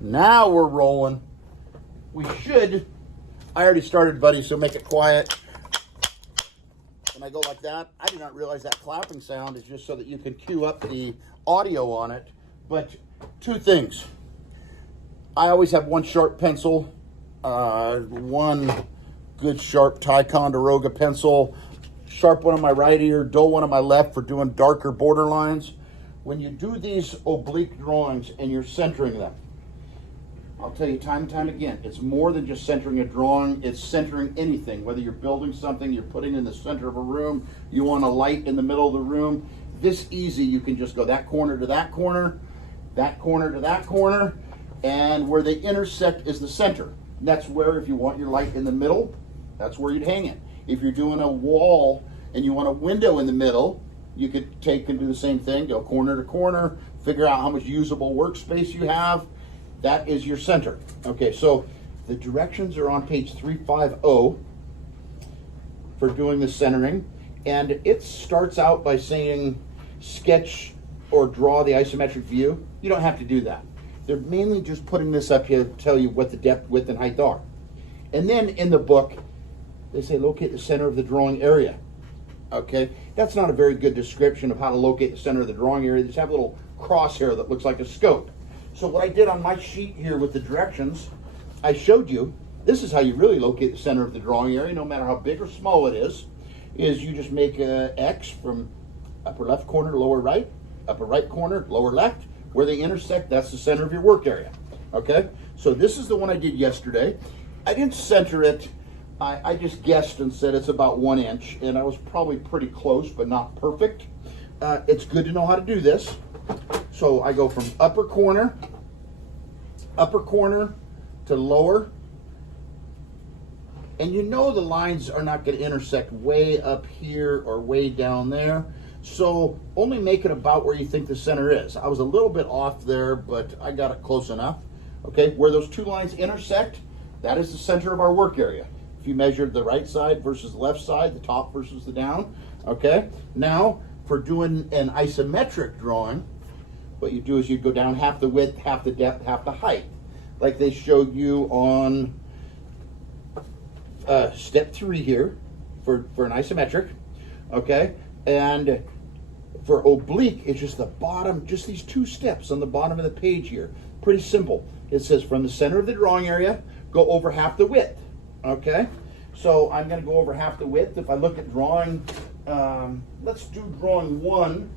Now we're rolling. We should. I already started, buddy, so make it quiet. When I go like that, I did not realize that clapping sound is just so that you can cue up the audio on it. But two things. I always have one sharp pencil, one good sharp Ticonderoga pencil, sharp one on my right ear, dull one on my left for doing darker border lines. When you do these oblique drawings and you're centering them, I'll tell you time and time again, it's more than just centering a drawing, it's centering anything. Whether you're building something, you're putting in the center of a room, you want a light in the middle of the room, this easy, you can just go that corner to that corner, that corner to that corner, and where they intersect is the center. And that's where, if you want your light in the middle, that's where you'd hang it. If you're doing a wall and you want a window in the middle, you could take and do the same thing, go corner to corner, figure out how much usable workspace you have. That is your center. Okay, so the directions are on page 350 for doing the centering. And it starts out by saying sketch or draw the isometric view. You don't have to do that. They're mainly just putting this up here to tell you what the depth, width, and height are. And then in the book, they say locate the center of the drawing area. Okay, that's not a very good description of how to locate the center of the drawing area. They just have a little crosshair that looks like a scope. So what I did on my sheet here with the directions, I showed you, this is how you really locate the center of the drawing area, no matter how big or small it is you just make a X from upper left corner to lower right, upper right corner, lower left. Where they intersect, that's the center of your work area. Okay, so this is the one I did yesterday. I didn't center it. I just guessed and said it's about 1 inch, and I was probably pretty close, but not perfect. It's good to know how to do this. So I go from upper corner to lower. And you know the lines are not going to intersect way up here or way down there. So only make it about where you think the center is. I was a little bit off there, but I got it close enough. Okay, where those two lines intersect, that is the center of our work area. If you measured the right side versus the left side, the top versus the down. Okay, now for doing an isometric drawing, what you do is you go down half the width, half the depth, half the height, like they showed you on step 3 here for an isometric. Okay, and for oblique, it's just the bottom, just these 2 steps on the bottom of the page here. Pretty simple. It says from the center of the drawing area, go over half the width. Okay, so I'm going to go over half the width. If I look at drawing, let's do drawing 1,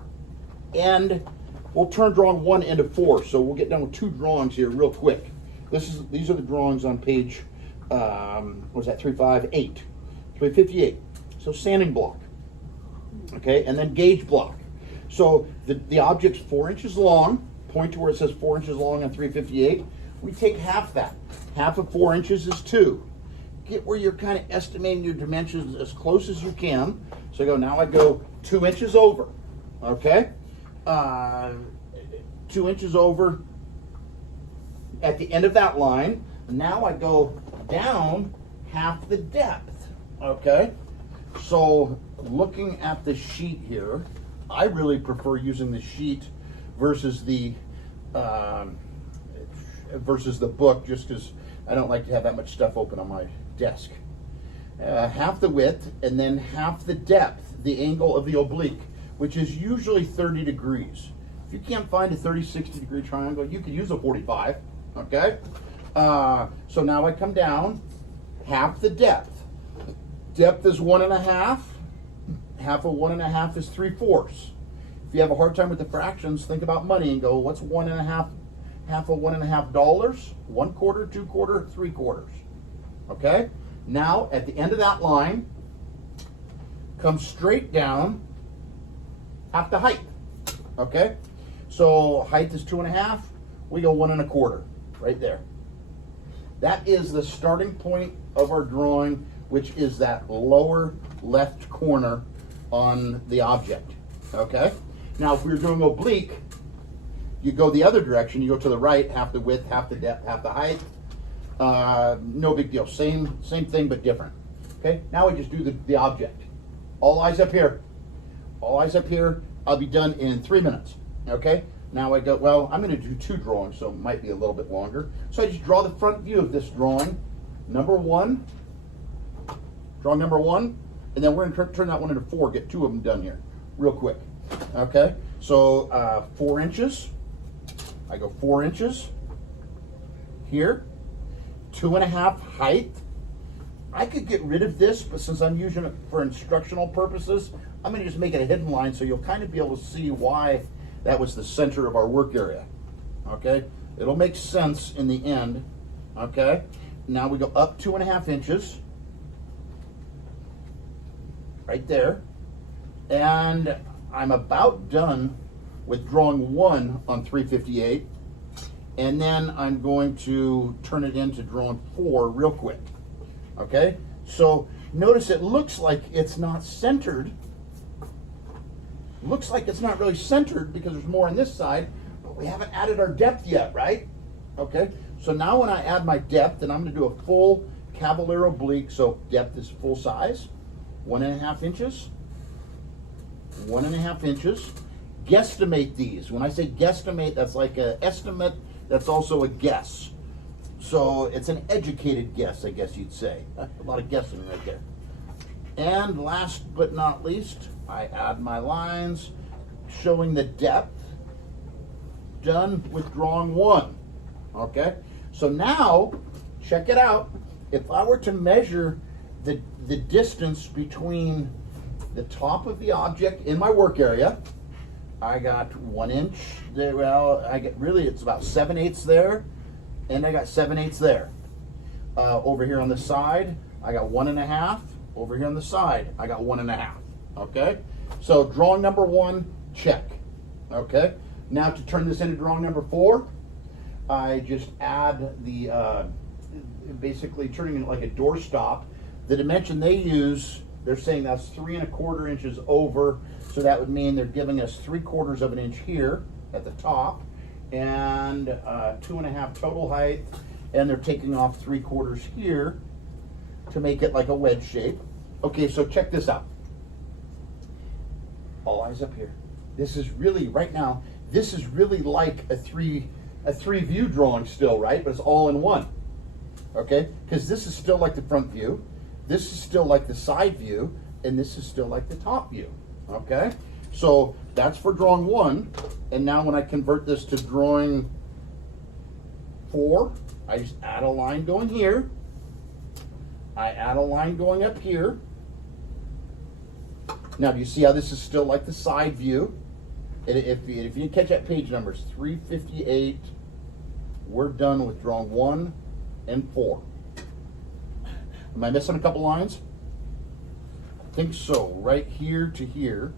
and we'll turn drawing 1 into 4. So we'll get done with 2 drawings here real quick. These are the drawings on page, what was that, 358. So sanding block. Okay, and then gauge block. So the object's 4 inches long. Point to where it says 4 inches long on 358. We take half that. Half of 4 inches is 2. Get where you're kind of estimating your dimensions as close as you can. So now I go 2 inches over. Okay, 2 inches over at the end of that line. Now I go down half the depth. Okay, so looking at the sheet here, I really prefer using the sheet versus the book, just because I don't like to have that much stuff open on my desk. Half the width and then half the depth, the angle of the oblique, which is usually 30 degrees. If you can't find a 30-60 degree triangle, you could use a 45. Okay, so now I come down half the depth. Depth is 1.5. Half of 1.5 is 3/4. If you have a hard time with the fractions, think about money and go, what's 1.5? Half of $1.50? 1/4, 2/4, 3/4. Okay? Now, at the end of that line, come straight down half the height. Okay? So height is 2.5. We go 1.25 right there. That is the starting point of our drawing, which is that lower left corner on the object. Okay? Now, if we were doing oblique, you go the other direction. You go to the right, half the width, half the depth, half the height. No big deal. Same thing, but different. Okay? Now we just do the object. All eyes up here. All eyes up here. I'll be done in 3 minutes. Okay? Now I go, well, I'm going to do 2 drawings, so it might be a little bit longer. So I just draw the front view of this drawing, number 1, drawing number 1, and then we're going to turn that one into 4, get 2 of them done here, real quick. Okay, so 4 inches, I go 4 inches here, 2.5 height. I could get rid of this, but since I'm using it for instructional purposes, I'm going to just make it a hidden line so you'll kind of be able to see why that was the center of our work area. Okay, it'll make sense in the end. Okay, now we go up 2.5 inches, right there, and I'm about done with drawing 1 on 358, and then I'm going to turn it into drawing 4 real quick. Okay, so notice it looks like it's not centered. Looks like it's not really centered because there's more on this side, but we haven't added our depth yet, right? Okay, so now when I add my depth, and I'm going to do a full Cavalier oblique, so depth is full size, 1.5 inches, 1.5 inches. Guesstimate these. When I say guesstimate, that's like an estimate, that's also a guess. So it's an educated guess, I guess you'd say. A lot of guessing right there. And last but not least, I add my lines showing the depth, done with drawing 1. Okay, so now check it out. If I were to measure the distance between the top of the object in my work area, I got 1 inch there. Well, I get really, it's about 7/8 there, and I got 7/8 there. Over here on the side, I got 1.5. Over here on the side, I got 1.5. Okay, so drawing number 1, check. Okay, now to turn this into drawing number 4, I just add the basically turning it like a doorstop. The dimension they use, they're saying that's 3 1/4 inches over, so that would mean they're giving us 3/4 of an inch here at the top, and 2.5 total height, and they're taking off 3/4 here to make it like a wedge shape. Okay, so check this out. All eyes up here. This is really, right now, this is really like a three view drawing still, right? But it's all in one. Okay, because this is still like the front view, this is still like the side view, and this is still like the top view. Okay, so that's for drawing 1. And now when I convert this to drawing 4, I just add a line going here, I add a line going up here. Now do you see how this is still like the side view? And if you catch that page numbers, 358, we're done with drawing 1 and 4. Am I missing a couple lines? I think so. Right here to here,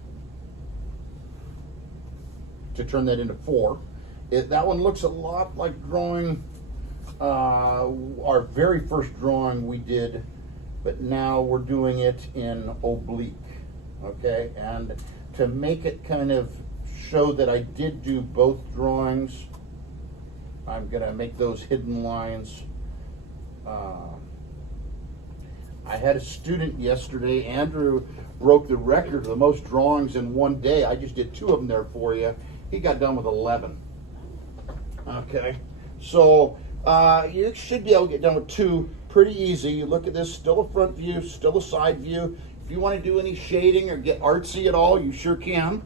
to turn that into 4. That one looks a lot like drawing our very first drawing we did, but now we're doing it in oblique. Okay, and to make it kind of show that I did do both drawings, I'm gonna make those hidden lines. I had a student yesterday, Andrew broke the record of the most drawings in one day. I just did 2 of them there for you. He got done with 11. Okay, so you should be able to get done with 2 pretty easy. You look at this, still a front view, still a side view. If you want to do any shading or get artsy at all, you sure can.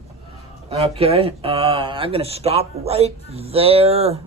Okay, I'm going to stop right there